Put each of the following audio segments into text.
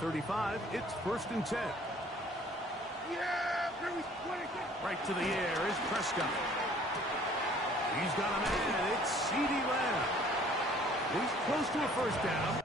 35, it's 1st and 10. Right to the air is Prescott. He's got a man. It's CeeDee Lamb. He's close to a 1st down.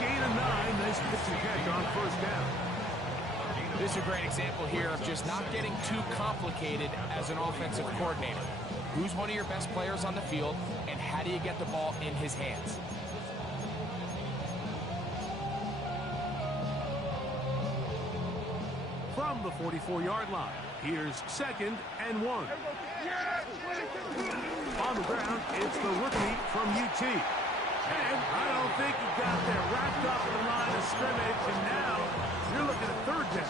Gain of 9, nice pitch and catch on 1st down. This is a great example here of just not getting too complicated as an offensive coordinator. Who's one of your best players on the field, and how do you get the ball in his hands? From the 44-yard line, here's 2nd and 1. On the ground, it's the rookie from UT. And I don't think he got there. Wrapped up in the line of scrimmage, and now you're looking at 3rd down.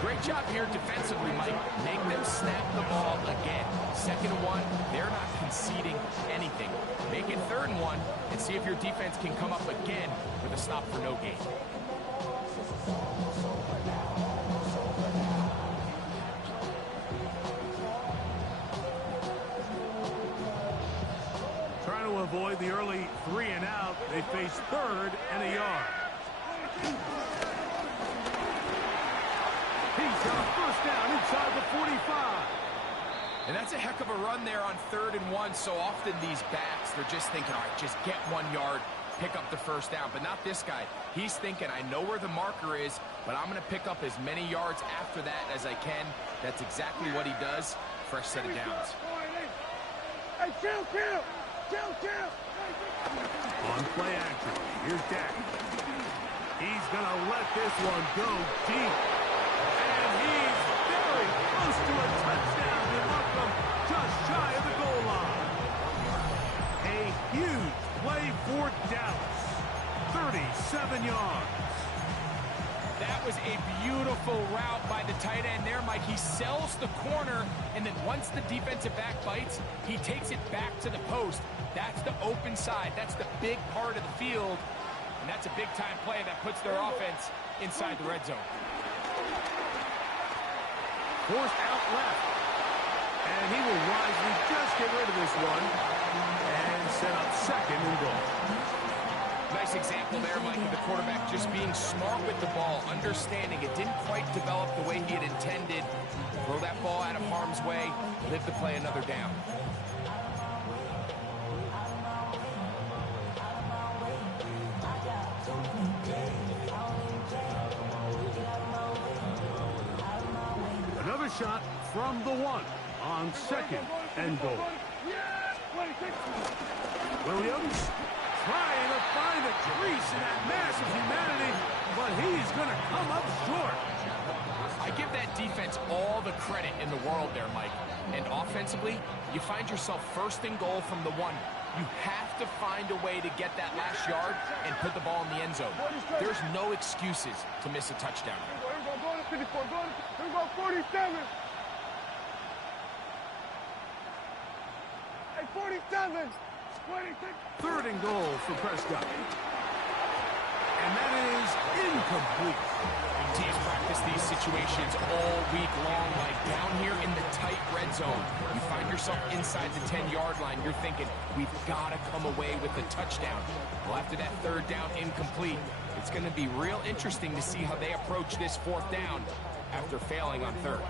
Great job here defensively, Mike. Make them snap the ball again. 2nd and 1, they're not conceding anything. Make it 3rd and 1, and see if your defense can come up again with a stop for no gain. Avoid the early 3 and out. They face 3rd and a yard. He's got a 1st down inside the 45. And that's a heck of a run there on 3rd and 1. So often these backs, they're just thinking, all right, just get 1 yard, pick up the 1st down. But not this guy. He's thinking, I know where the marker is, but I'm going to pick up as many yards after that as I can. That's exactly what he does. Fresh set of downs. Hey, chill. On play action, here's Dak. He's going to let this one go deep. And he's very close to a touchdown. You look him just shy of the goal line. A huge play for Dallas. 37 yards. That was a beautiful route by the tight end there, Mike. He sells the corner, and then once the defensive back bites, he takes it back to the post. That's the open side. That's the big part of the field, and that's a big-time play that puts their offense inside the red zone. Forced out left, and he will wisely just get rid of this one and set up 2nd and goal. Nice example there, Mike, of the quarterback just being smart with the ball, understanding it didn't quite develop the way he had intended. Throw that ball out of harm's way, live to play another down. Another shot from the 1 on 2nd and goal. Williams trying to find a crease in that mass of humanity, but he's going to come up short. I give that defense all the credit in the world there, Mike. And offensively, you find yourself 1st and goal from the 1. You have to find a way to get that last yard and put the ball in the end zone. There's no excuses to miss a touchdown. Here we go, 47. Hey, 47. 3rd and goal for Prescott. And that is incomplete. Teams practice these situations all week long, like down here in the tight red zone. You find yourself inside the 10-yard line. You're thinking, we've got to come away with a touchdown. Well, after that 3rd down incomplete, it's going to be real interesting to see how they approach this 4th down after failing on 3rd.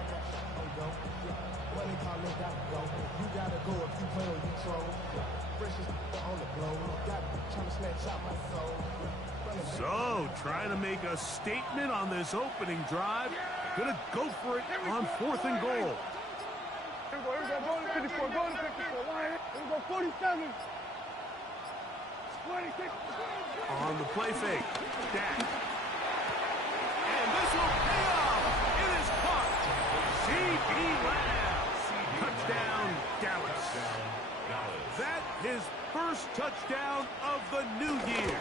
So, trying to make a statement on this opening drive. gonna go for it on 4th and goal. Here we go, going to 54, going to 54. Here we go, 47. 26. On the play fake, Dak. And this will pay off. It is caught. C.D. Lamb. Touchdown, Dallas. That his first touchdown of the new year.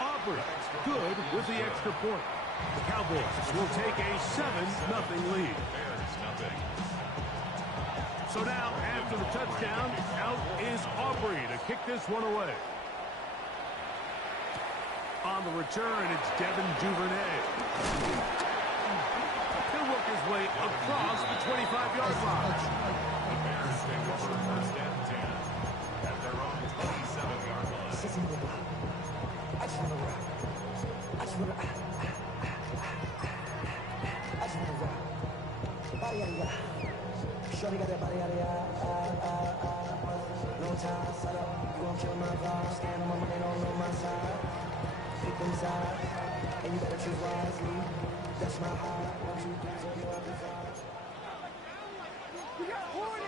Aubrey, good with the extra point. The Cowboys will take a 7-0 lead. So now, after the touchdown, out is Aubrey to kick this one away. On the return, it's Devin Duvernay. He'll work his way across the 25-yard line. The Bears take over 1st and 10 at their own 27-yard line. I just want to rock. I just want to rock. Body out of ya. Shorty got that body out of ya. No time, set up. You gon' kill my vibe. Stand on my money, don't know my side. Pick them sides. And you better choose wisely. That's my high. 1, 2, 3, 4, 5, 5. We got Hornet.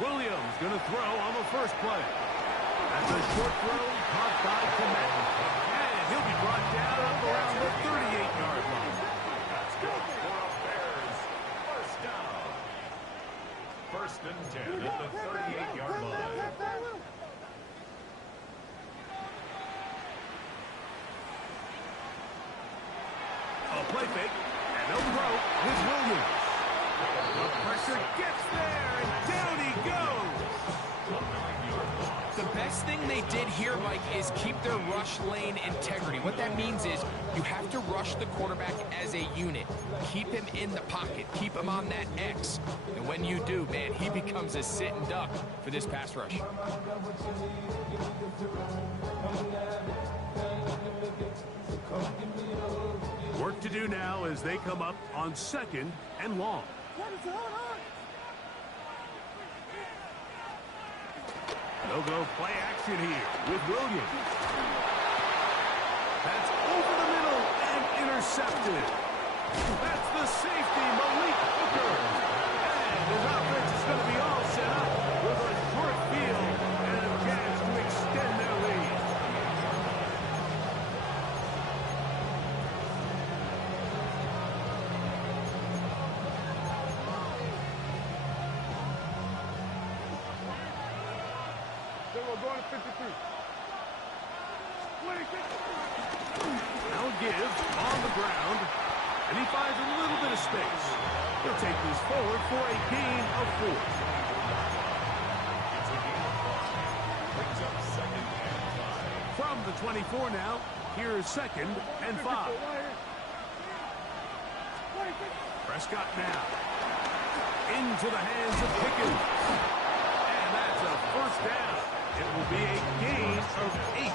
Williams going to throw on the first play. That's a short throw, caught by Komet. And he'll be brought down up around the 38-yard line. That's good for a Bears 1st down. 1st and 10 at the 38-yard line. A play fake, and they'll throw with Williams. The pressure gets there, and down he goes. The best thing they did here, Mike, is keep their rush lane integrity. What that means is you have to rush the quarterback as a unit. Keep him in the pocket. Keep him on that X. And when you do, man, he becomes a sitting duck for this pass rush. Work to do now as they come up on 2nd and long. They'll go play action here with Williams. That's over the middle and intercepted. That's the safety, Malik Hooker. And his offense is going to be all set up with a short field and a chance to extend their lead. Going to 53. 26. Now gives on the ground, and he finds a little bit of space. He'll take this forward for a gain of 4. It's a gain of 5. Brings up 2nd and 5. From the 24 now, here's 2nd and 5. Prescott now. Into the hands of Pickens. And that's a 1st down. It will be a gain of 8.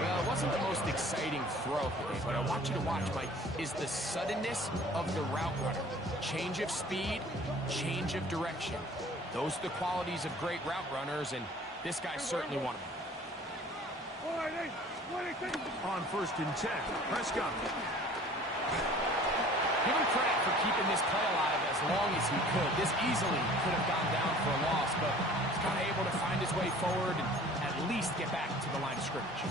Well, it wasn't the most exciting throw today, but I want you to watch, Mike, is the suddenness of the route runner. Change of speed, change of direction. Those are the qualities of great route runners, and this guy's certainly one of them. On 1st and 10, Prescott. Give him credit for keeping this play alive as long as he could. This easily could have gone down for a loss, but he's kind of able to find his way forward and at least get back to the line of scrimmage.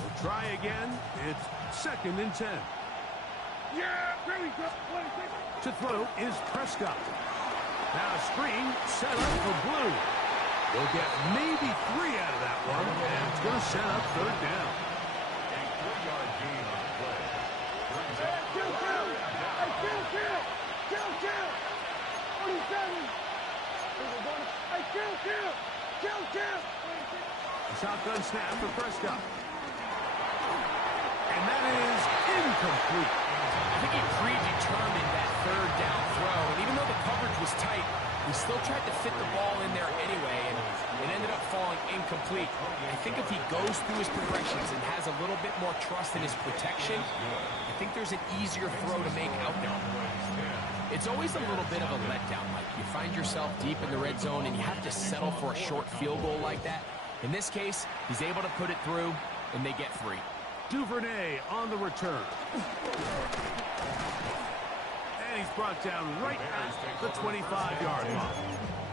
We'll try again. It's 2nd and 10. Yeah, there we go. To throw is Prescott. Now a screen set up for Blue. They'll get maybe 3 out of that one, and it's going to set up 3rd down. A 3-yard gain on the play. Brings up Kill. 47. A shotgun snap for Prescott. And that is incomplete. I think he predetermined that 3rd down throw, and even though the coverage was tight, he still tried to fit the ball in there anyway, and it ended up falling incomplete. complete. I think if he goes through his progressions and has a little bit more trust in his protection, I think there's an easier throw to make out there. It's always a little bit of a letdown, Mike. You find yourself deep in the red zone and you have to settle for a short field goal like that. In this case, he's able to put it through, and they get 3. Duvernay on the return. And he's brought down right at the 25-yard line.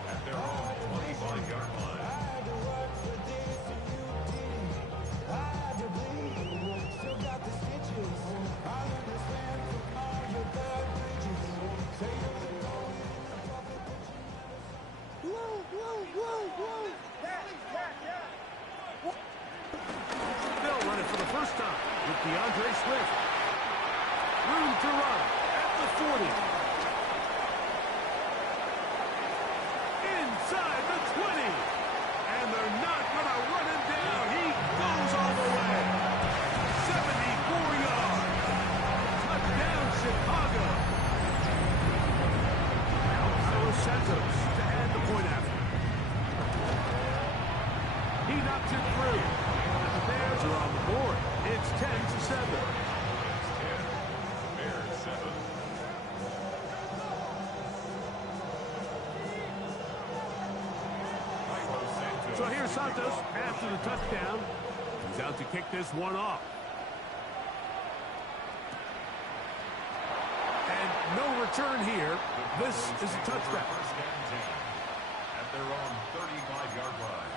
At their own 25-yard line. They'll run it for the first time with DeAndre Swift. Room to run at the 40. Inside the 20. And they're not going to run him down. He goes all the way. 74 yards. Touchdown, Chicago. Now Santos to add the point after. He knocks it through. And the Bears are on the board. It's 10-7. Bears 7. So here's Santos after the touchdown. He's out to kick this one off. And no return here. This is a touchdown. First and 10 at their own 35-yard line.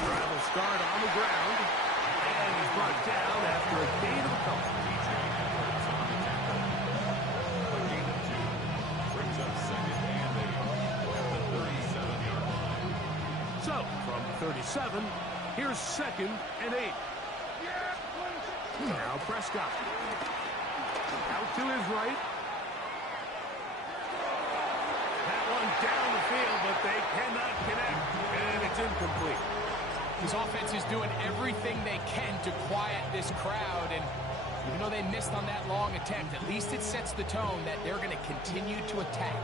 Travel start on the ground. And he's brought down after a gain of a couple. Brings up second and 8 at the 37-yard line. So, from 37, here's second and 8. Now Prescott. Out to his right. That one down the field, but they cannot connect. And it's incomplete. His offense is doing everything they can to quiet this crowd, and even though they missed on that long attempt, at least it sets the tone that they're going to continue to attack.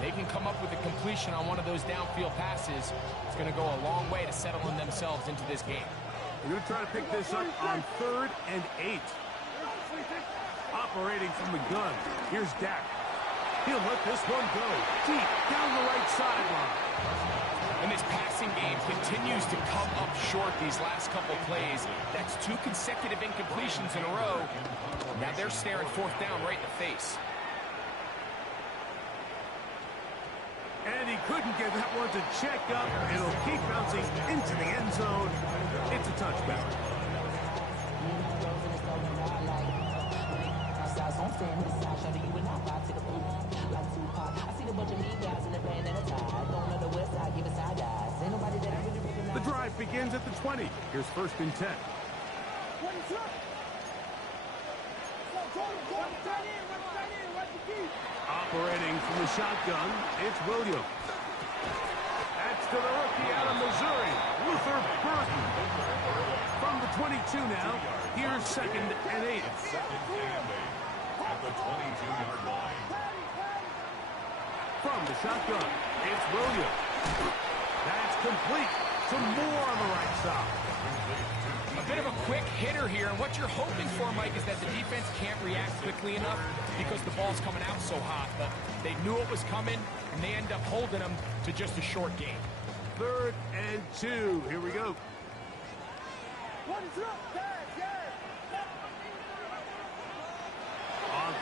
They can come up with a completion on one of those downfield passes. It's going to go a long way to settling themselves into this game. They're going to try to pick this up on 3rd and 8. Operating from the gun. Here's Dak. He'll let this one go deep down the right sideline. And this passing game continues to come up short these last couple plays. That's 2 consecutive incompletions in a row. Now they're staring 4th down right in the face. And he couldn't get that one to check up. It'll keep bouncing into the end zone. It's a touchback. The drive begins at the 20. Here's 1st and 10. Operating from the shotgun, it's Williams. That's to the rookie out of Missouri, Luther Burton. From the 22 now, here's 2nd and 8. Second and 8 at the 22-yard line. From the shotgun, it's Williams. That's complete to Moore on the right side. A bit of a quick hitter here, and what you're hoping for, Mike, is that the defense can't react quickly enough because the ball's coming out so hot. But they knew it was coming, and they end up holding them to just a short game. 3rd and 2. Here we go. On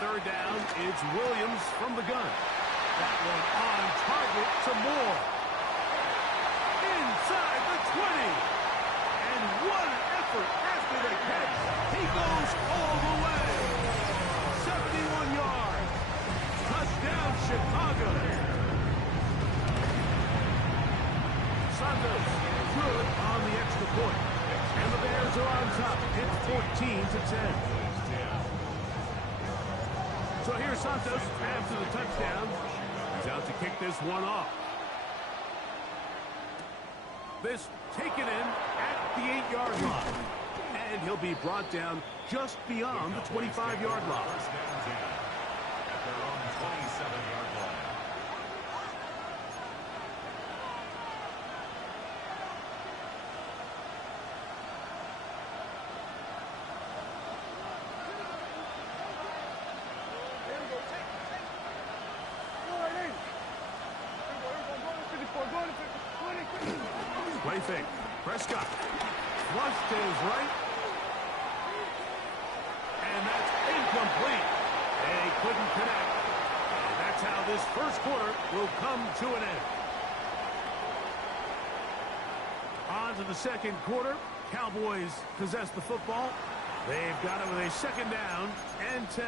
3rd down, it's Williams from the gun. That one on target to Moore. Inside the 20. And what an effort after the catch. He goes all the way. 71 yards. Touchdown, Chicago. Santos good on the extra point. And the Bears are on top. It's 14-10. So here's Santos after the touchdown. He's out to kick this one off. This taken in at the 8-yard line. And he'll be brought down just beyond the 25-yard line. First down 10 at their own 27-yard line. Play fake. Prescott flushed to his right. And that's incomplete. They couldn't connect. And that's how this first quarter will come to an end. On to the second quarter. Cowboys possess the football. They've got it with a second down and 10.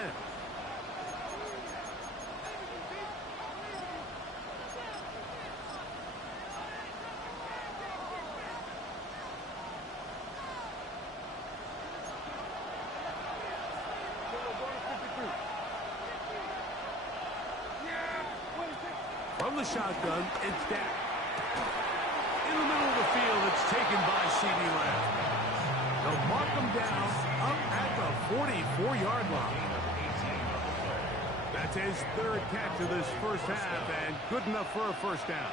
From the shotgun, it's Dak. In the middle of the field, it's taken by C.D. Lamb. They'll mark him down up at the 44-yard line. That's his third catch of this first half, and good enough for a first down.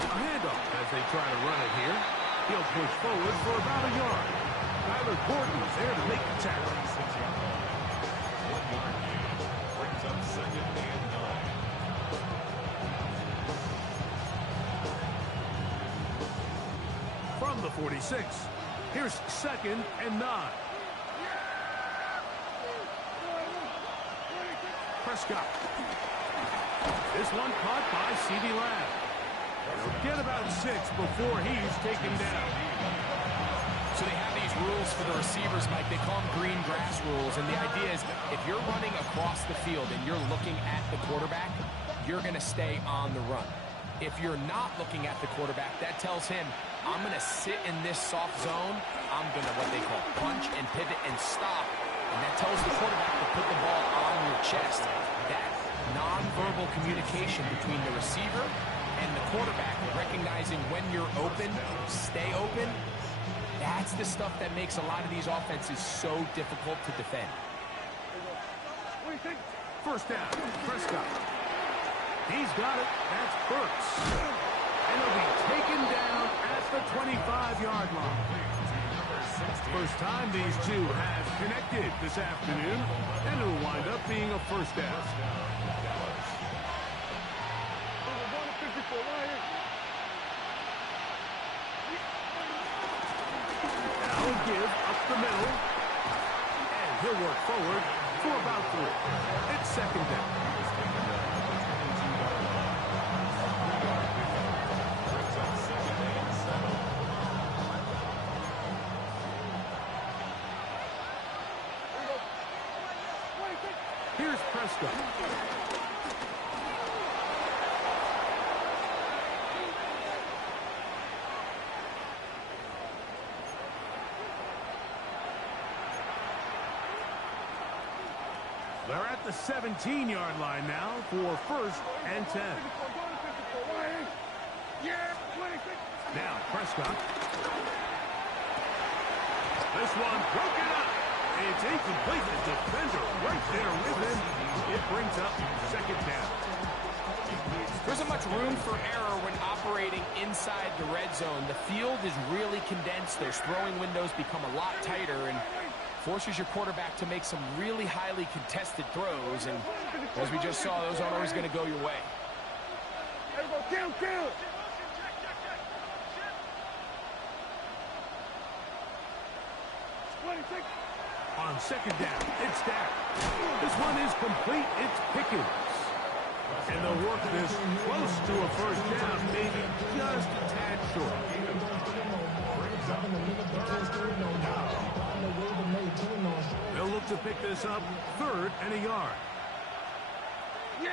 A handoff as they try to run it here. He'll push forward for about a yard. Tyler Gordon's there to make the tackle. 1 yard gain. Brings up second and 9. From the 46, here's second and 9. Prescott. This one caught by C.D. Lamb. He'll get about 6 before he's taken down. So they have these rules for the receivers, Mike. They call them green grass rules. And the idea is if you're running across the field and you're looking at the quarterback, you're going to stay on the run. If you're not looking at the quarterback, that tells him, I'm going to sit in this soft zone. I'm going to, what they call, punch and pivot and stop. And that tells the quarterback to put the ball on your chest. That nonverbal communication between the receiver and the quarterback, recognizing when you're open, stay open, that's the stuff that makes a lot of these offenses so difficult to defend. First down, Prescott. He's got it. That's Burks. And he'll be taken down at the 25-yard line. First time these two have connected this afternoon, and it'll wind up being a first down. Now he'll give up the middle, and he'll work forward for about 3. It's second down. Here's Prescott. They're at the 17-yard line now for first and 10. Now Prescott. This one broken up. It's incomplete. The defender right there with him. It brings up second down. There isn't much room for error when operating inside the red zone. The field is really condensed. Those throwing windows become a lot tighter and forces your quarterback to make some really highly contested throws. And as we just saw, those aren't always going to go your way. On second down, it's Dak. This one is complete. It's Pickens. And they'll work this close to a first down, maybe just a tad short. They'll look to pick this up third and a yard. Yeah!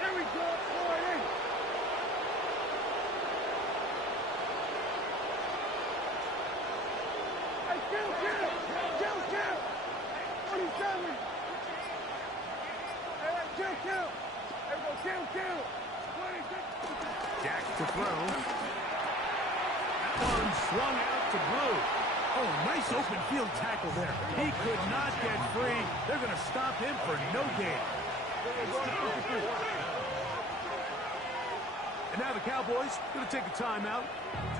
There we go. Kill! 27! Kill. Everybody kill. 26. Jack to throw. That one swung out to Blue. Oh, nice open field tackle there. He could not get free. They're going to stop him for no gain. And now the Cowboys going to take a timeout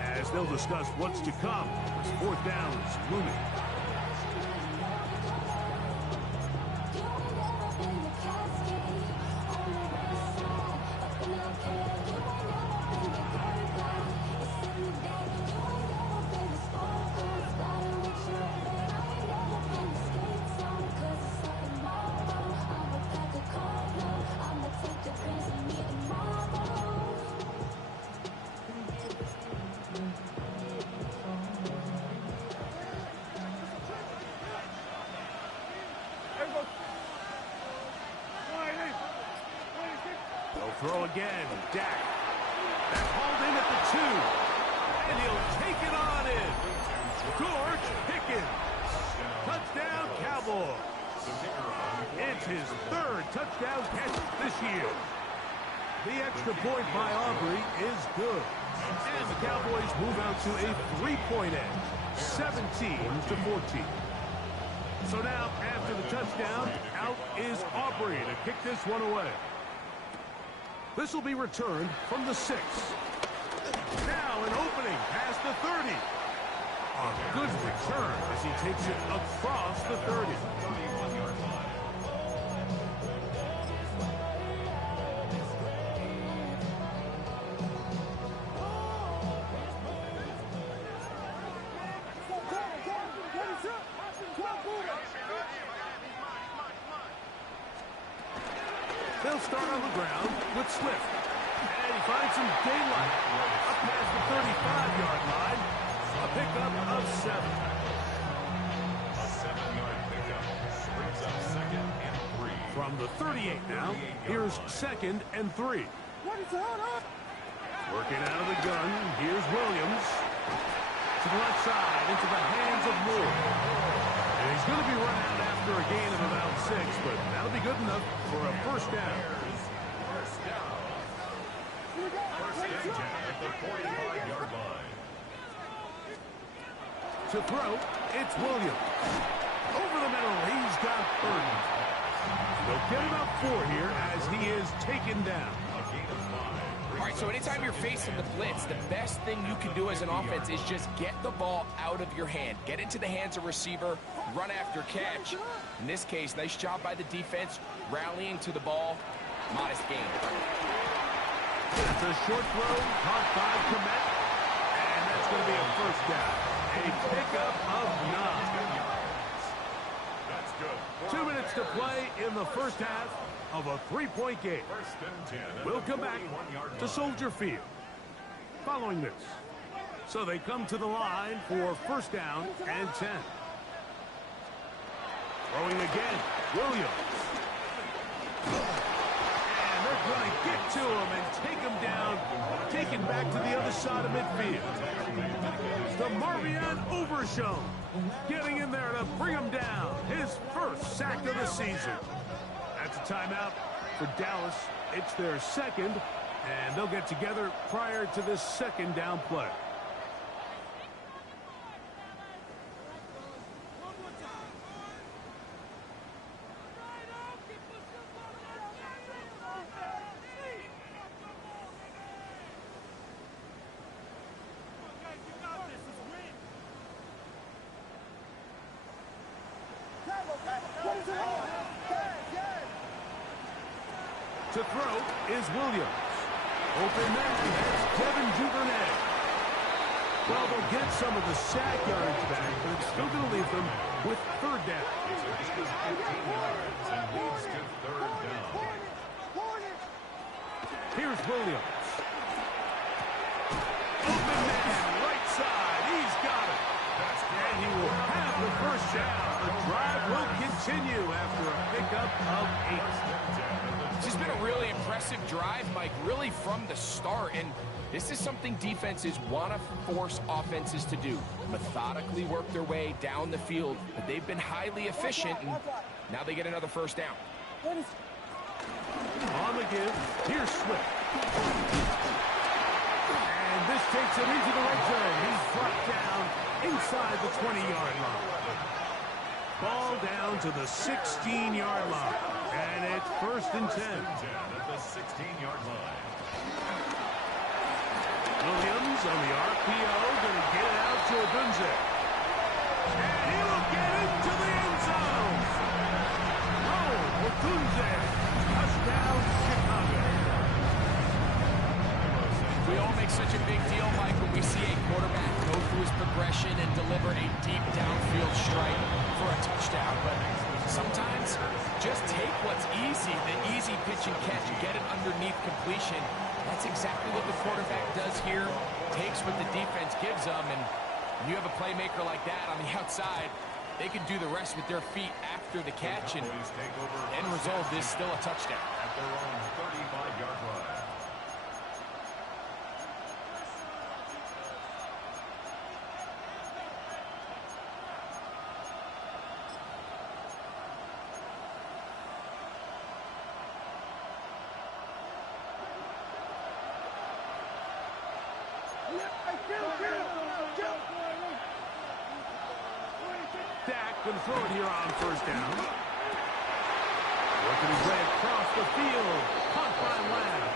as they'll discuss what's to come. This fourth down is looming. Throw again, Dak. That's hauled in at the 2. And he'll take it on in. George Pickens. Touchdown, Cowboys. It's his third touchdown catch this year. The extra point by Aubrey is good. And the Cowboys move out to a 3-point edge, 17-14. So now, after the touchdown, out is Aubrey to kick this one away. This will be returned from the 6. Now an opening past the 30. A good return as he takes it across the 30. They'll start on the ground with Swift. And he finds some daylight up past the 35-yard line. A pickup of 7. A 7-yard pickup brings up 2nd and 3. From the 38 now, here's 2nd and 3. Working out of the gun, here's Williams. To the left side, into the hands of Moore. And he's going to be run out after a gain of about 6, but that'll be good enough for a first down. First down. First and 10 at the 45-yard line. To throw, it's Williams. Over the middle, he's got 30. They'll get about 4 here as he is taken down. A gain of 5. All right, so anytime you're facing the blitz, the best thing you can do as an offense is just get the ball out of your hand. Get into the hands of receiver, run after catch. In this case, nice job by the defense, rallying to the ball. Modest gain. That's a short throw, caught by Komet. And that's going to be a first down. A pickup of 9. That's good. 2 minutes to play in the first half of a 3-point game. First and 10 at We'll the come back 41-yard line. to Soldier Field. Following this. So they come to the line for first down and 10. Throwing again, Williams. And they're going to get to him and take him down, taken back to the other side of midfield. The Marvion Overshown getting in there to bring him down. His first sack of the season. That's a timeout for Dallas. It's their second, and they'll get together prior to this second down play. To throw is Williams. Open man, that's Kevin Duvernay. Well, they'll get some of the sack yards back, but it's still going to leave them with third down. It's a gain of 15 yards and leads to third down. Here's Williams. Open man, right side. He's got it. And he will have the first down. The drive will continue after a pickup of 8. This has been a really impressive drive, Mike, really from the start. And this is something defenses want to force offenses to do. Methodically work their way down the field. But they've been highly efficient, and now they get another first down. On the give, here's Swift. And this takes him into the red zone. He's brought down inside the 20-yard line. Ball down to the 16-yard line. And it's 1st and 10. At the 16-yard line. Williams on the RPO, going to get it out to Deuce. And he will get into the end zone. Oh, Deuce. Touchdown, Chicago. We all make such a big deal, Mike, when we see a quarterback go through his progression and deliver a deep downfield strike for a touchdown. But sometimes just take what's easy, the easy pitch and catch, get it underneath completion. That's exactly what the quarterback does here. Takes what the defense gives them, and when you have a playmaker like that on the outside, they can do the rest with their feet after the catch, and end result is still a touchdown. At their own 35-yard line. Dak going to throw it here on 1st down. Working his way across the field. Caught by Lamb.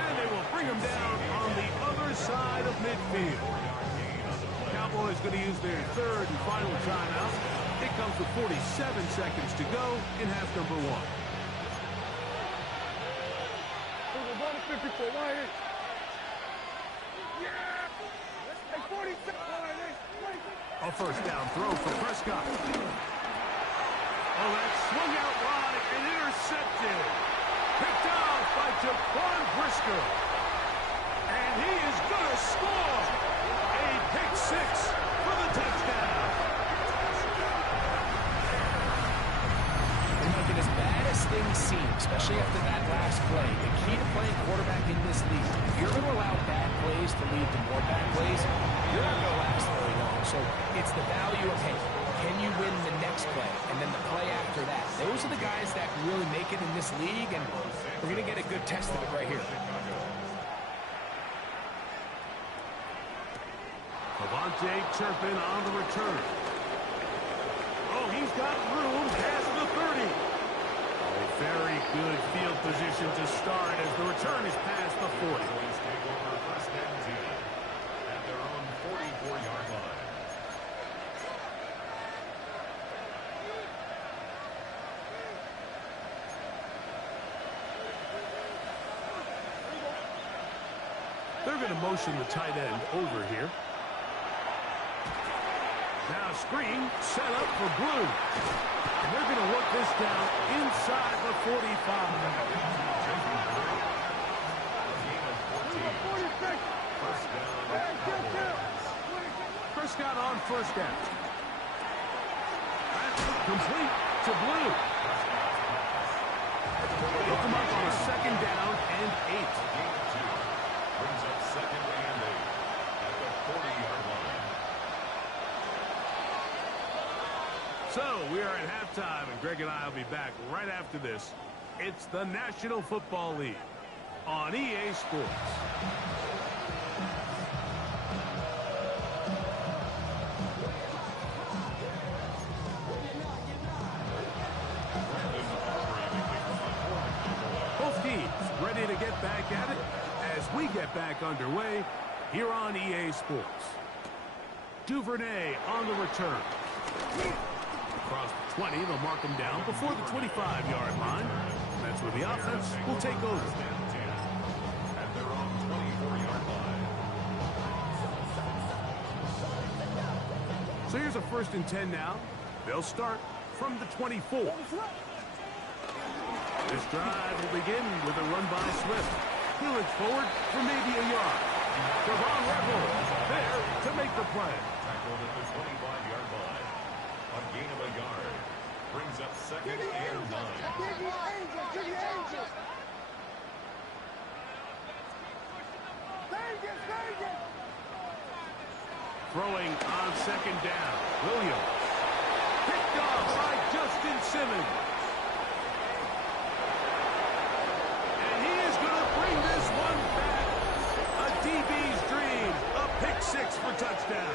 And they will bring him down on the other side of midfield. Cowboys going to use their 3rd and final timeout. It comes with 47 seconds to go in half number 1. A 1st down throw for Prescott. Oh, that swung out wide and intercepted. Picked off by Jaquan Brisker. And he is going to score. A pick 6 for the touchdown. And look, as bad as things seem, especially after that last play, the key to playing quarterback in this league, if you're going to allow bad plays to lead to more bad plays, you're not going to last very long. So it's the value of, hey, can you win the next play and then the play after that? Those are the guys that really make it in this league, and we're going to get a good test of it right here. Devontae Turpin on the return. Oh, he's got room past the 30. A very good field position to start as the return is past the 40. Boys take over 1st and 10 at their own 44-yard line. They're going to motion the tight end over here. Now screen set up for Blue. And they're going to work this down inside the 45. Prescott on 1st down. That's complete to Blue. Look him up on a 2nd down and 8. Brings up 2nd and 8 at the 40-yard line. So we are at halftime, and Greg and I will be back right after this. It's the National Football League on EA Sports. Both teams ready to get back at it as we get back underway here on EA Sports. Duvernay on the return. Across the 20, they'll mark him down before the 25-yard line. That's where the offense will take over. At their own 24-yard line. So here's a 1st and 10 now. They'll start from the 24. This drive will begin with a run by Swift. He'll look forward for maybe a yard. Devon Rebel there to make the play. Tackled at the 25-yard line. A gain of a yard. Brings up 2nd and 9. Throwing on 2nd down. Williams. Picked off by Justin Simmons. touchdown.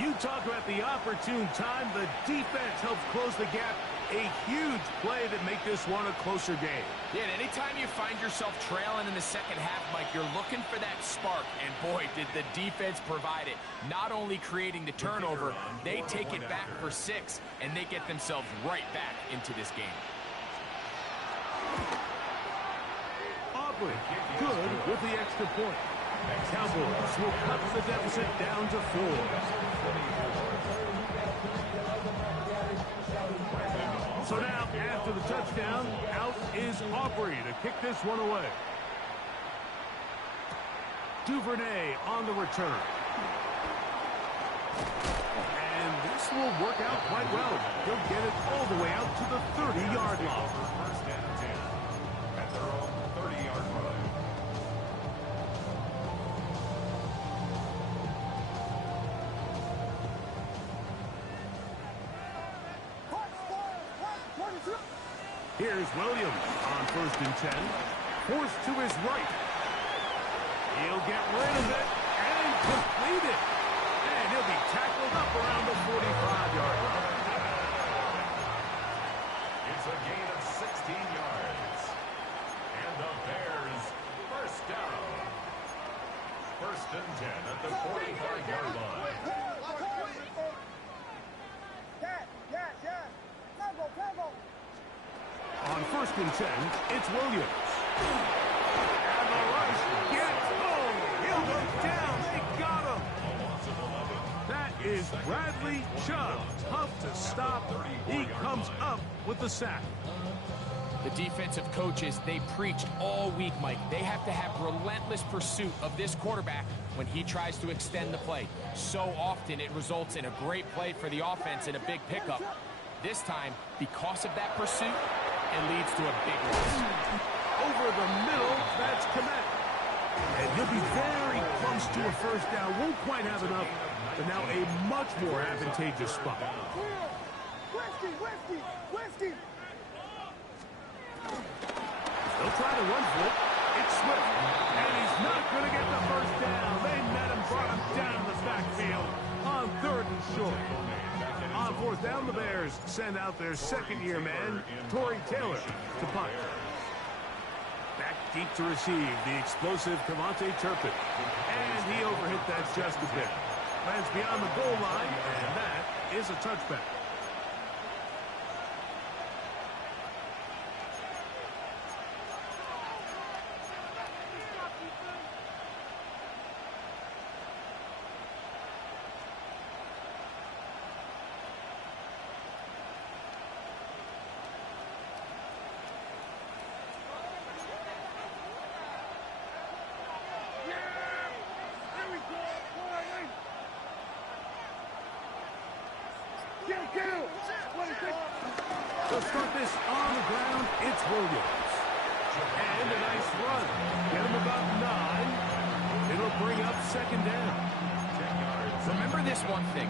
You talk about the opportune time. The defense helps close the gap. A huge play that make this one a closer game. Yeah, and anytime you find yourself trailing in the second half, Mike, you're looking for that spark. And boy, did the defense provide it. Not only creating the turnover, they take it back for 6, and they get themselves right back into this game. Aubrey, good with the extra point. Cowboys will cut the deficit down to 4. So now, after the touchdown, out is Aubrey to kick this one away. Duvernay on the return. And this will work out quite well. He'll get it all the way out to the 30-yard line. First down 10 at their own 30-yard line. Here's Williams on 1st and 10. Forced to his right. He'll get rid of it and complete it. And he'll be tackled up around the 45-yard line. It's a gain of 16 yards. And the Bears first down. 1st and 10 at the 45-yard line. On 1st and 10, it's Williams. And the rush gets home. He'll go down. They got him. That is Bradley Chubb. Tough to stop. He comes up with the sack. The defensive coaches, they preached all week, Mike. They have to have relentless pursuit of this quarterback when he tries to extend the play. So often it results in a great play for the offense and a big pickup. This time, because of that pursuit, it leads to a big loss. Over the middle, that's Komet. And he'll be very close to a first down. Won't quite have enough, but now a much more advantageous spot. They'll try to run for it. It's Swift. And he's not going to get the first down. They met him, brought him down the backfield on 3rd and short. On 4th down, the Bears send out their 2nd-year man, Torrey Taylor, to punt. Back deep to receive the explosive Cavante Turpin. And he overhit that just a bit. Lands beyond the goal line, and that is a touchback. They'll start this on the ground. It's Williams. And a nice run. Get him about 9. It'll bring up 2nd down. Remember this one thing.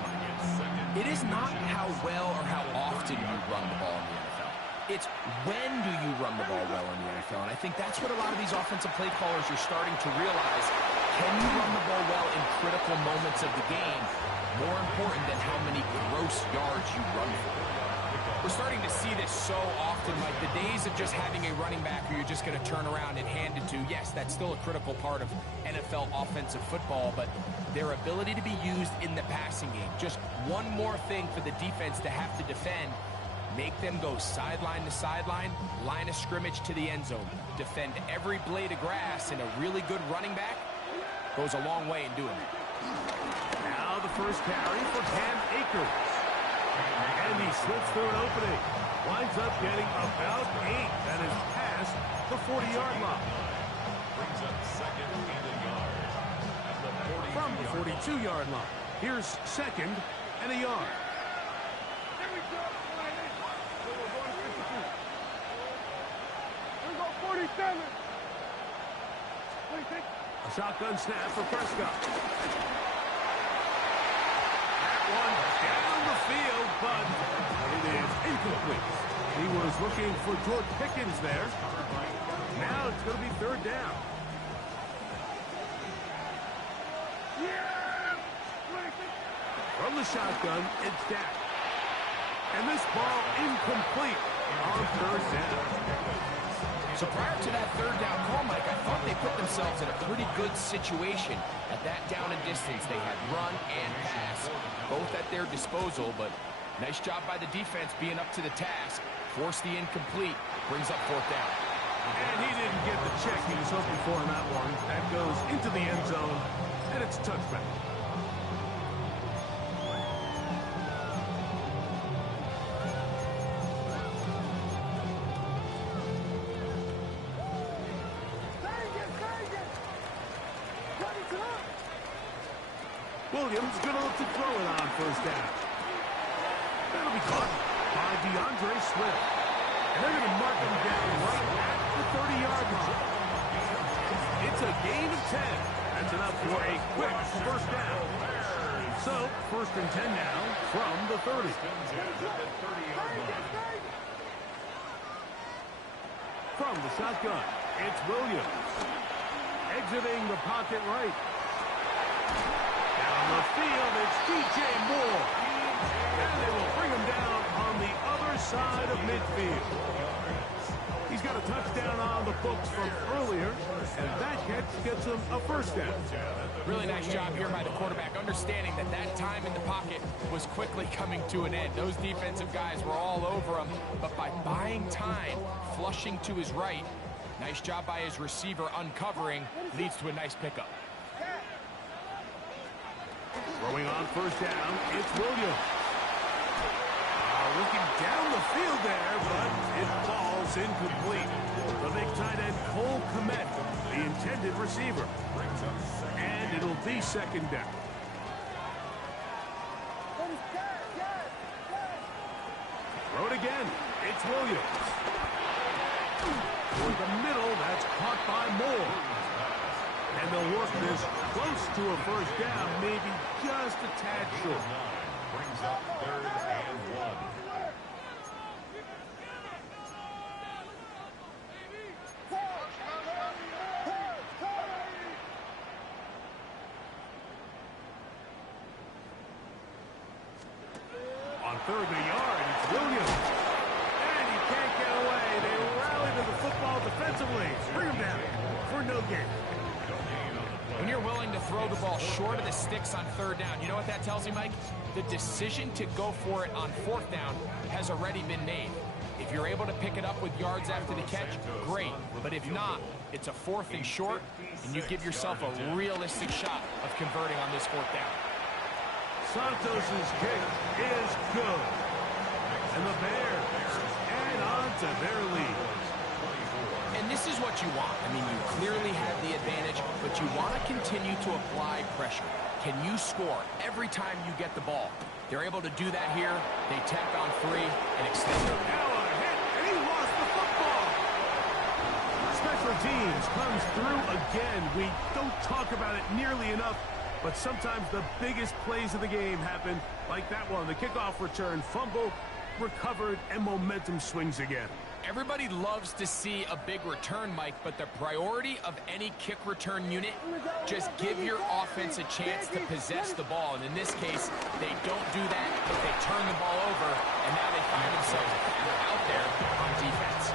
It is not how well or how often you run the ball in the NFL. It's when do you run the ball well in the NFL. And I think that's what a lot of these offensive play callers are starting to realize. Can you run the ball well in critical moments of the game? More important than how many gross yards you run for. We're starting to see this so often, like the days of just having a running back who you're just going to turn around and hand it to. Yes, that's still a critical part of NFL offensive football, but their ability to be used in the passing game. Just one more thing for the defense to have to defend. Make them go sideline to sideline, line of scrimmage to the end zone. Defend every blade of grass, and a really good running back goes a long way in doing it. Now the first carry for Cam Akers. And he slips through an opening. Winds up getting about 8. That is past the 40-yard line. Brings up 2nd and a yard. At the 40 From the 42-yard line. Here's 2nd and a yard. Here we go. We're going to 52. We're going 47. 46. A shotgun snap for Prescott. That one down the field, but it is incomplete. He was looking for George Pickens there. Now it's going to be 3rd down. From the shotgun, it's Dak. And this ball incomplete on third down. So prior to that third down call, Mike, I thought they put themselves in a pretty good situation at that down and distance. They had run and pass, both at their disposal, but nice job by the defense being up to the task. Forced the incomplete, brings up fourth down. And he didn't get the check he was hoping for on that one. That goes into the end zone, and it's touchback. Williams going to look to throw it on first down. That'll be caught by DeAndre Swift. And they're going to mark him down right at the 30-yard line. It's a gain of 10. That's enough for a quick first down. So, first and 10 now from the 30. From the shotgun, it's Williams. Exiting the pocket right. Down the field, it's DJ Moore. And they will bring him down on the other side of midfield. He's got a touchdown on the books from earlier, and that catch gets him a first down. Really nice job here by the quarterback, understanding that that time in the pocket was quickly coming to an end. Those defensive guys were all over him, but by buying time, flushing to his right, nice job by his receiver uncovering, leads to a nice pickup. Throwing on first down, it's Williams. Looking down the field there, but it falls incomplete. The big tight end, Cole Kmet, the intended receiver. And it'll be second down. Throw it again. It's Williams. Toward the middle, that's caught by Moore. And they'll work this close to a first down, maybe just a tad short. Brings up third and 1. On third and a yard, it's Williams. And he can't get away. They rally to the football defensively. Bring him down for no gain. When you're willing to throw the ball short of the sticks on third down, you know what that tells you, Mike? The decision to go for it on fourth down has already been made. If you're able to pick it up with yards after the catch, great. But if not, it's a fourth and short, and you give yourself a realistic shot of converting on this fourth down. Santos' kick is good. And the Bears add on to their lead. And this is what you want. I mean, you clearly have the advantage, but you want to continue to apply pressure. Can you score every time you get the ball? They're able to do that here. They tack on 3 and extend their lead. Now a hit, and he lost the football. Special teams comes through again. We don't talk about it nearly enough, but sometimes the biggest plays of the game happen like that one. The kickoff return, fumble, recovered, and momentum swings again. Everybody loves to see a big return, Mike, but the priority of any kick return unit, just give your offense a chance to possess the ball. And in this case, they don't do that, but they turn the ball over, and now they find themselves out there on defense.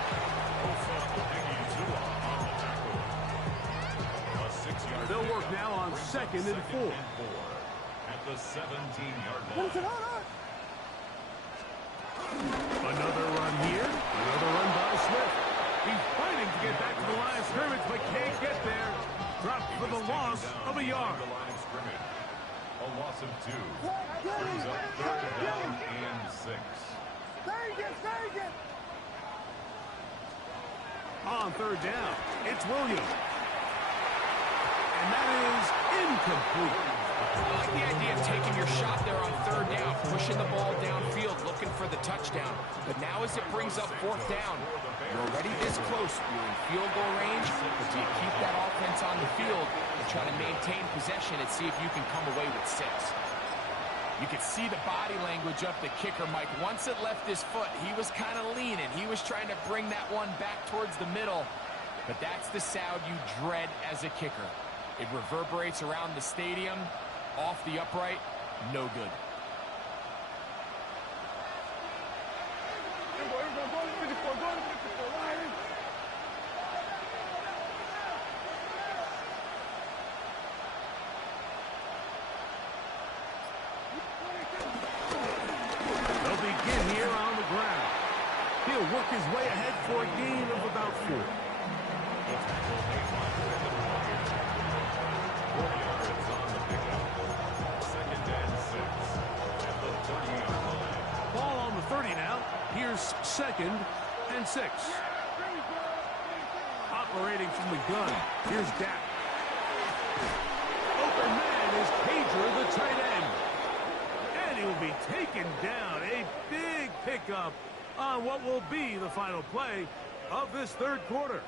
They'll work now on second and 4. At the 17-yard line. Another run here. Another run by Swift. He's fighting to get back to the line of scrimmage, but can't get there. Dropped for the loss of a yard. The line of scrimmage. A loss of 2. Brings up third down and 6. On third down, it's Williams. And that is incomplete. I like the idea of taking your shot there on third down, pushing the ball downfield, looking for the touchdown. But now as it brings up fourth down, you're already this close. You're in field goal range, but do you keep that offense on the field and try to maintain possession and see if you can come away with 6? You could see the body language of the kicker, Mike. Once it left his foot, he was kind of leaning. He was trying to bring that one back towards the middle. But that's the sound you dread as a kicker. It reverberates around the stadium, off the upright, no good. Here we go, go to 54, go to 54, line. They'll begin here on the ground. He'll work his way ahead for a gain of about 4. Ball on the 30 now. Here's 2nd and 6. Operating from the gun. Here's Dak. Open man is Pager, the tight end. And he will be taken down. A big pickup on what will be the final play of this 3rd quarter.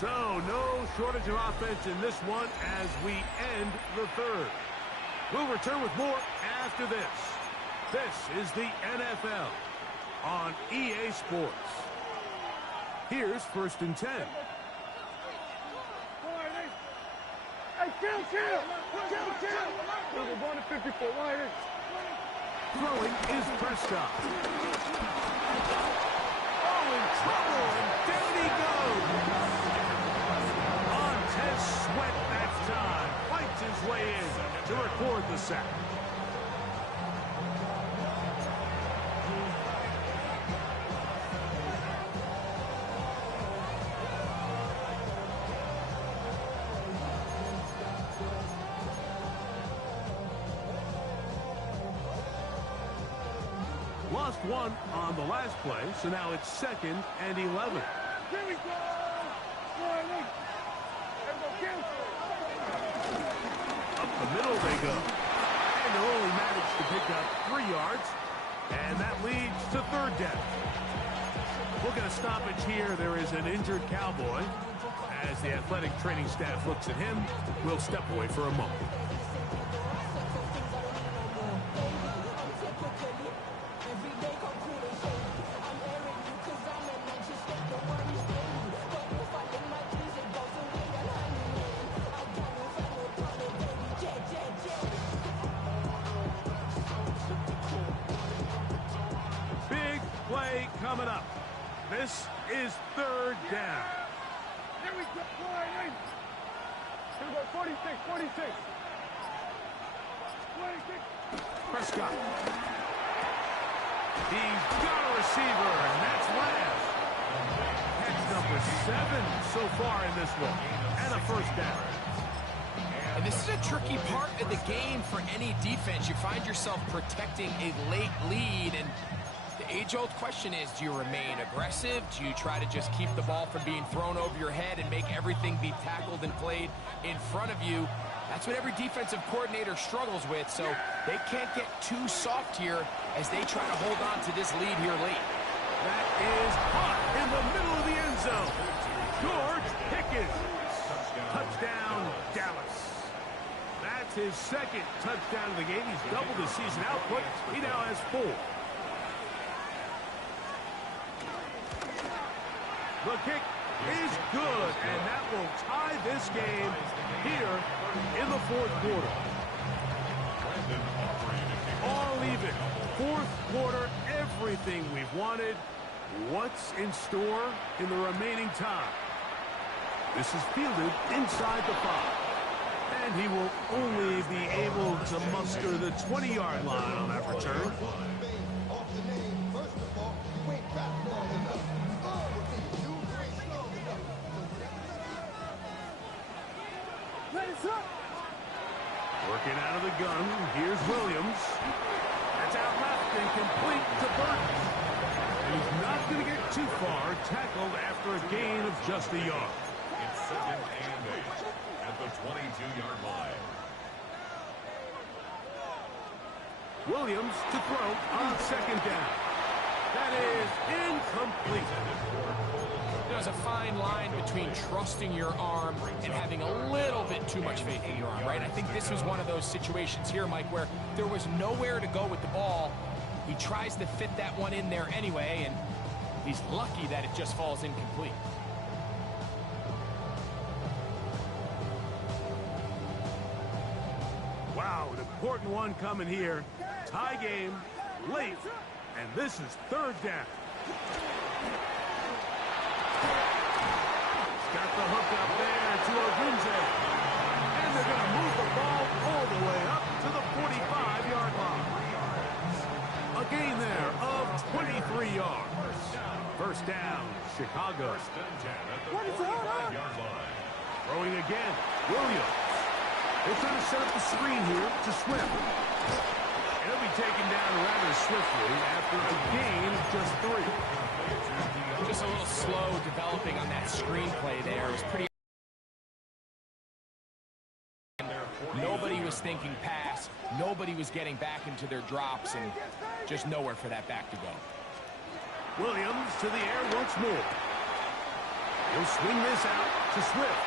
So, no shortage of offense in this one as we end the 3rd. We'll return with more after this. This is the NFL on EA Sports. Here's 1st and 10. Hey, kill! We're going to 54, line. Throwing is Prescott. Oh, in trouble, and down he goes. Montez Sweat that time fights his way in to record the sack. Lost one on the last play, so now it's 2nd and 11. Here we go! Line. Up the middle they go. And they'll only manage to pick up 3 yards, and that leads to 3rd down. We'll get a stoppage here. There is an injured Cowboy. As the athletic training staff looks at him, we'll step away for a moment. Coming up. This is 3rd down. Here we go. Line. Here we go. 46. Prescott. He's got a receiver, and that's last. Catch number 7 so far in this one. And a 1st down. And this is a tricky part of the game for any defense. You find yourself protecting a late lead, and the age-old question is, do you remain aggressive? Do you try to just keep the ball from being thrown over your head and make everything be tackled and played in front of you? That's what every defensive coordinator struggles with, so they can't get too soft here as they try to hold on to this lead here late. That is hot in the middle of the end zone. George Pickens. Touchdown, Dallas. That's his 2nd touchdown of the game. He's doubled his season output. He now has 4. The kick is good, and that will tie this game here in the 4th quarter. All even. 4th quarter, everything we've wanted. What's in store in the remaining time? This is fielded inside the 5. And he will only be able to muster the 20-yard line on that return. Working out of the gun, here's Williams. That's out left and complete to Burton. He's not going to get too far, tackled after a gain of just a yard. It's 2nd and 8 at the 22-yard line. Williams to throw on 2nd down. That is incomplete. There's a fine line between trusting your arm and having a little bit too much faith in your arm, right? I think this was one of those situations here, Mike, where there was nowhere to go with the ball. He tries to fit that one in there anyway, and he's lucky that it just falls incomplete. important one coming here. Tie game, late, and this is third down. Got the hook up there to Ogunze. And they're going to move the ball all the way up to the 45-yard line. A gain there of 23 yards. First down, Chicago. What is going on? Throwing again, Williams. They're trying to set up the screen here to Swift. He'll be taken down rather swiftly after a gain of just 3. Just a little slow developing on that screenplay there. It was pretty. Nobody was thinking pass. Nobody was getting back into their drops, and just nowhere for that back to go. Williams to the air once more. He'll swing this out to Swift.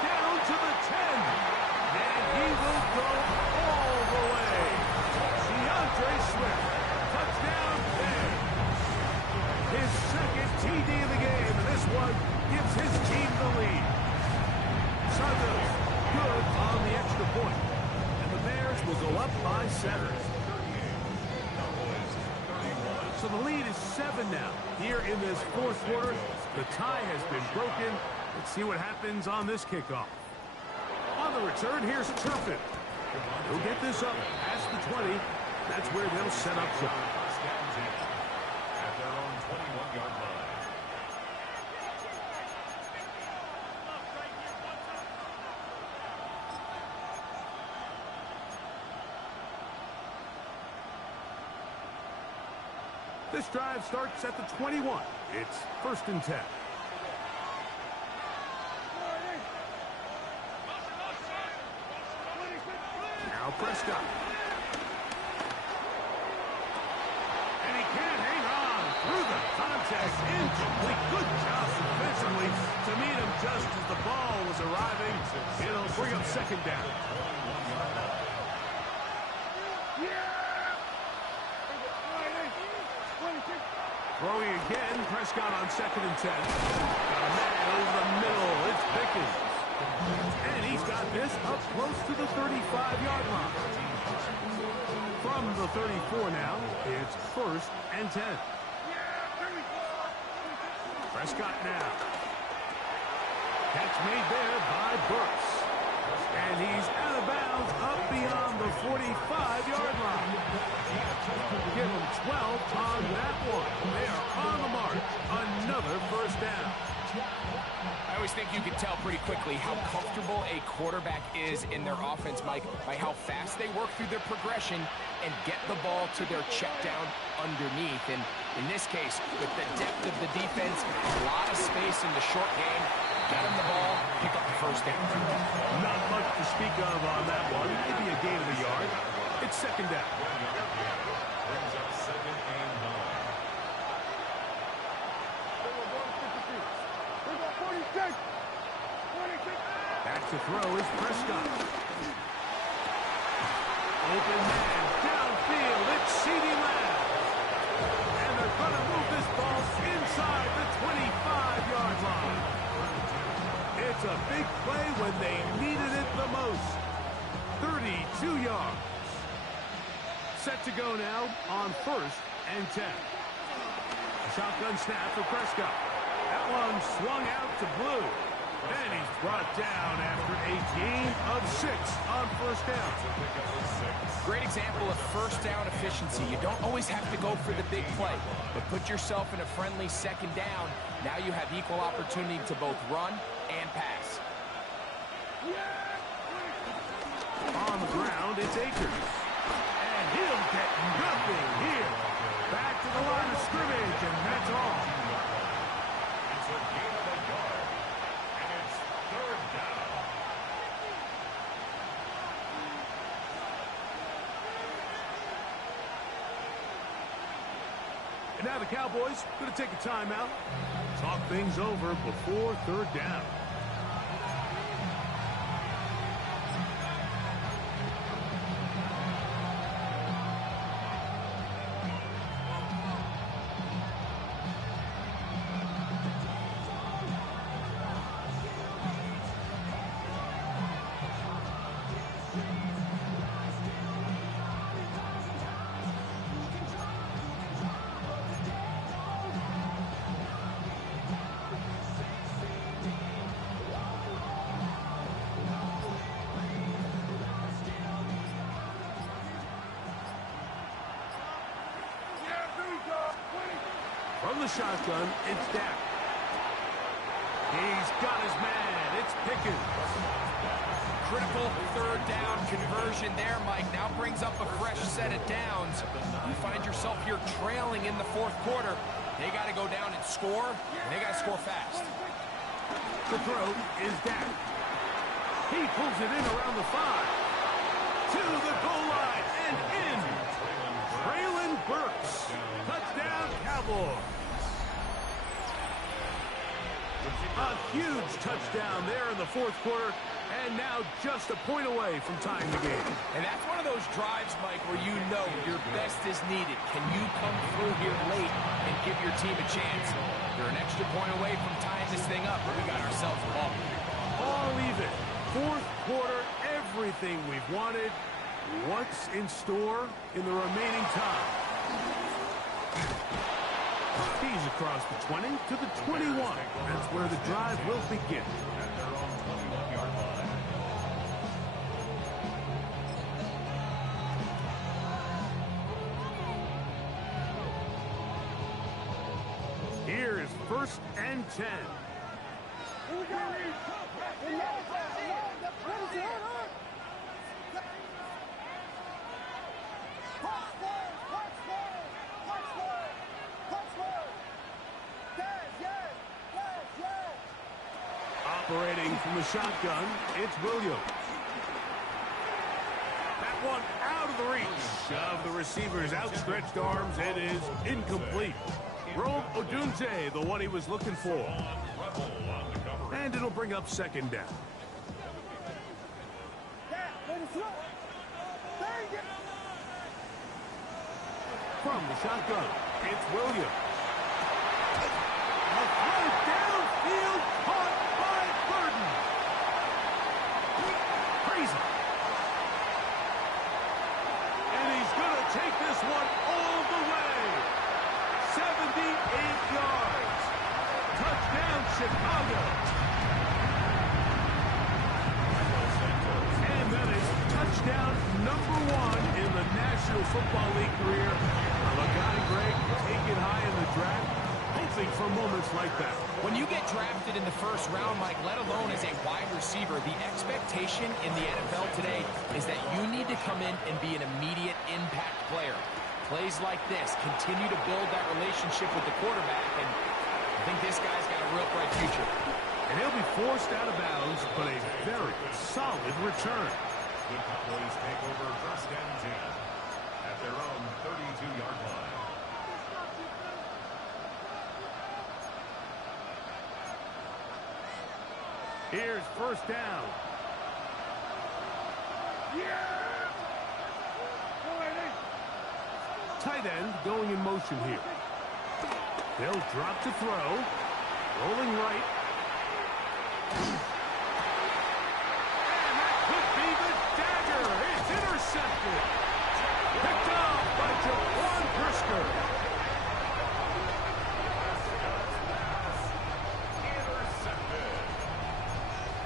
Down to the 10. And he will go all the way. DeAndre Swift. Touchdown, Bears. His second TD of the game, and this one gives his team the lead. Santos good on the extra point, and the Bears will go up by 7. So the lead is 7 now. Here in this fourth quarter, the tie has been broken. Let's see what happens on this kickoff. On the return, here's Turpin. He'll get this up past the 20. That's where they'll set up shop. At their own 21-yard line. This drive starts at the 21. It's 1st and 10. Now Prescott. And he can't hang on through the contact. Incomplete. Good job defensively to meet him just as the ball was arriving. It'll bring up 2nd down. Throwing again, Prescott on 2nd and 10. Got a man over the middle. It's Pickens. And he's got this up close to the 35-yard line. From the 34 now, it's 1st and 10. Prescott now. Catch made there by Burks. And he's out of bounds up beyond the 45-yard line. Give him 12 on that one. They are on the march. Another 1st down. I always think you can tell pretty quickly how comfortable a quarterback is in their offense, Mike, by how fast they work through their progression and get the ball to their check down underneath. And in this case, with the depth of the defense, a lot of space in the short game, get him the ball, pick up the 1st down. Not much to speak of on that one. Maybe a gain of a yard. It's 2nd down. Brings up 2nd and 9. Back to throw is Prescott. Open man, downfield, it's CeeDee Lamb. And they're going to move this ball inside the 25-yard line. It's a big play when they needed it the most. 32 yards. Set to go now on 1st and 10. Shotgun snap for Prescott. That one swung out to Blue. And he's brought down after a gain of 6 on 1st down. Great example of 1st down efficiency. You don't always have to go for the big play, but put yourself in a friendly 2nd down. Now you have equal opportunity to both run and pass. On the ground, it's Akers. And he'll get nothing here. Back to the line of scrimmage, and that's all. It's a gain of a yard. And it's 3rd down. And now the Cowboys going to take a timeout. Talk things over before 3rd down. From the shotgun, it's Dak. He's got his man. It's Pickens. Critical third down conversion there, Mike. Now brings up a fresh set of downs. You find yourself here trailing in the fourth quarter. They got to go down and score, and they got to score fast. The throw is Dak. He pulls it in around the 5. To the goal line and in. Traylon Burks. Touchdown, Cowboys. A huge touchdown there in the fourth quarter, and now just a point away from tying the game. And that's one of those drives, Mike, where you know your best is needed. Can you come through here late and give your team a chance? You're an extra point away from tying this thing up, but we got ourselves a ball. All even. Fourth quarter, everything we've wanted. What's in store in the remaining time? He's across the 20 to the 21. That's where the drive will begin. At their own 21-yard line. Here's 1st and 10. Operating from the shotgun, it's Williams. That one out of the reach of the receiver's outstretched arms. It is incomplete. Rome Odunze, the one he was looking for. And it'll bring up 2nd down. From the shotgun, it's Williams. A throw downfield, caught by Burden. Crazy. And he's going to take this one all the way. 78 yards. Touchdown, Chicago. And that is touchdown number 1 in the National Football League career of a guy, Greg, taken high in the draft, hoping for moments like that. When you get drafted in the first round, Mike, let alone as a wide receiver, the expectation in the NFL today is that you need to come in and be an immediate impact player. Plays like this continue to build that relationship with the quarterback, and I think this guy's got a real bright future. And he'll be forced out of bounds, but a very solid return. The Cowboys take over 1st and 10 at their own 32-yard line. Here's 1st down. Tight end going in motion here. They'll drop to throw. Rolling right. And that could be the dagger. It's intercepted. Picked off by Jaquan Brisker. Intercepted.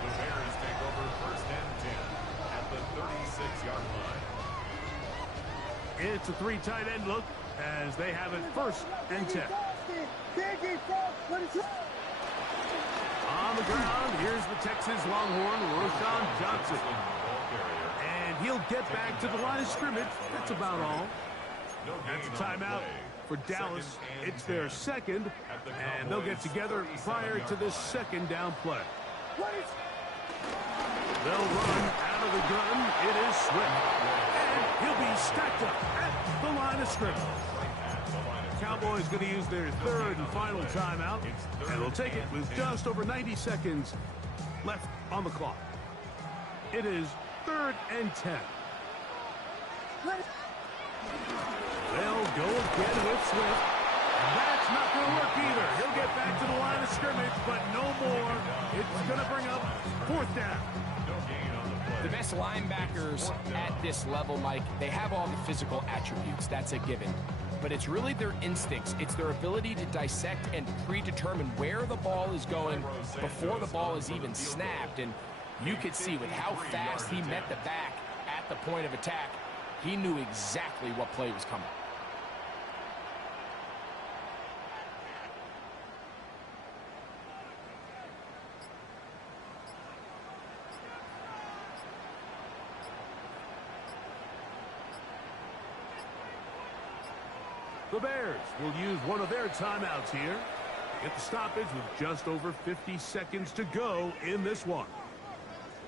The Bears take over 1st and 10 at the 36-yard line. It's a 3 tight end look as they have it 1st and 10. On the ground, here's the Texas Longhorn, Roschon Johnson. And he'll get back to the line of scrimmage. That's about all. That's a timeout for Dallas. It's their 2nd, and they'll get together prior to this 2nd down play. They'll run out of the gun. It is Swift. And he'll be stacked up at the line of scrimmage. Cowboys going to use their 3rd and final timeout, and they'll take it with just over 90 seconds left on the clock. It is 3rd and 10. They'll go again with Swift. That's not going to work either. He'll get back to the line of scrimmage, but no more. It's going to bring up 4th down. The best linebackers at this level, Mike, they have all the physical attributes. That's a given. But it's really their instincts. It's their ability to dissect and predetermine where the ball is going before the ball is even snapped. And you could see with how fast he met the back at the point of attack, he knew exactly what play was coming. The Bears will use one of their timeouts here. Get the stoppage with just over 50 seconds to go in this one.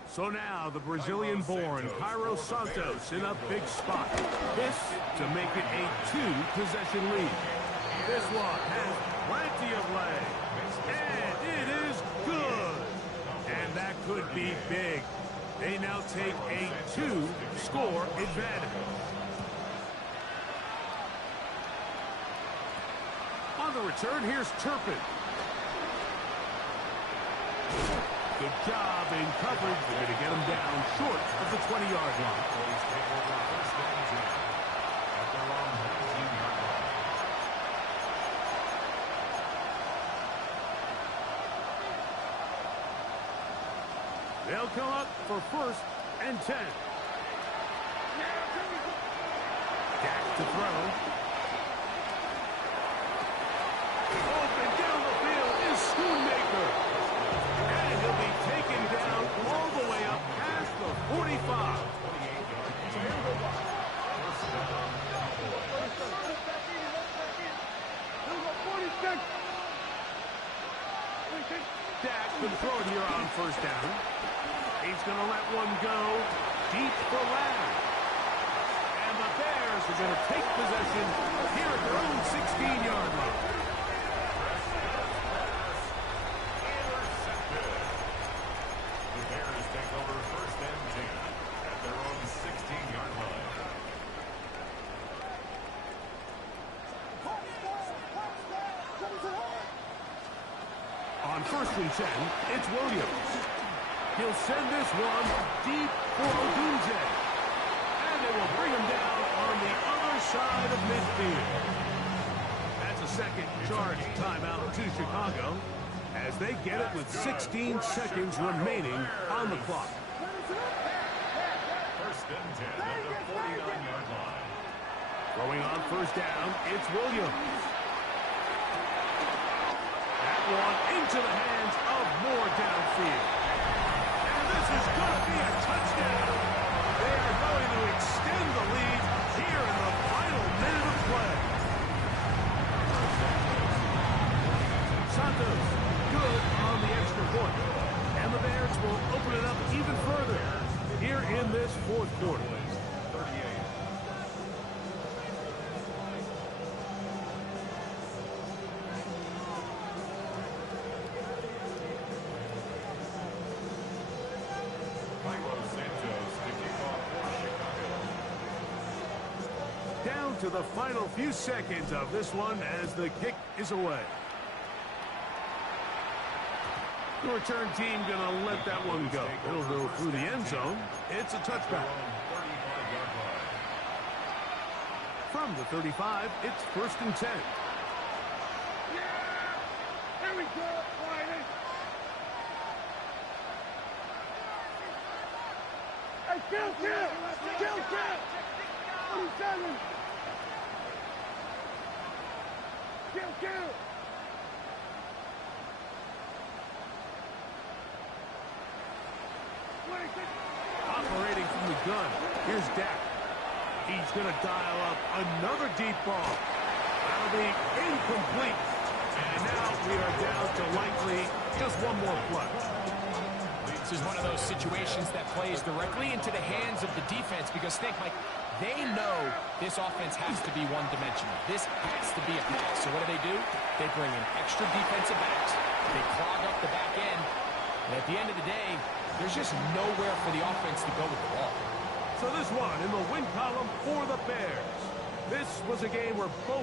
So now the Brazilian-born Cairo Santos in a big spot. This to make it a 2-possession lead. This one has plenty of legs. And it is good. And that could be big. They now take a 2-score advantage. On the return, here's Turpin. Good job in coverage. They're going to get him down short of the 20-yard line. They'll come up for 1st and 10. Dak to throw. Open down the field is Schoonmaker. And he'll be taken down all the way up past the 45. Dak can throw it here on 1st down. He's going to let one go deep for Lamb. And the Bears are going to take possession here at their own 16-yard line. The Bears take over 1st and 10 at their own 16-yard line. On 1st and 10, it's Williams. He'll send this one deep for Odunze. And they will bring him down on the other side of midfield. That's a second charge timeout to Chicago as they get it with 16 seconds remaining on the clock. 1st and 10 at the 49-yard line. Throwing on 1st down, it's Williams. That one into the hands of Moore downfield. This is going to be a touchdown. They are going to extend the lead here in the final minute of play. Santos, good on the extra point. And the Bears will open it up even further here in this 4th quarter. 38. Down to the final few seconds of this one as the kick is away. The return team going to let that one go. It'll go through the end zone. It's a touchback. From the 35, it's 1st and 10. Here we go, Friday. Hey, kill! 27! Kill! Operating from the gun, here's Dak. He's going to dial up another deep ball. That'll be incomplete. And now we are down to likely just one more play. This is one of those situations that plays directly into the hands of the defense because think, like, they know this offense has to be one-dimensional. This has to be a pass. So what do? They bring in extra defensive backs. They clog up the back end. And at the end of the day, there's just nowhere for the offense to go with the ball. So this one in the win column for the Bears. This was a game where both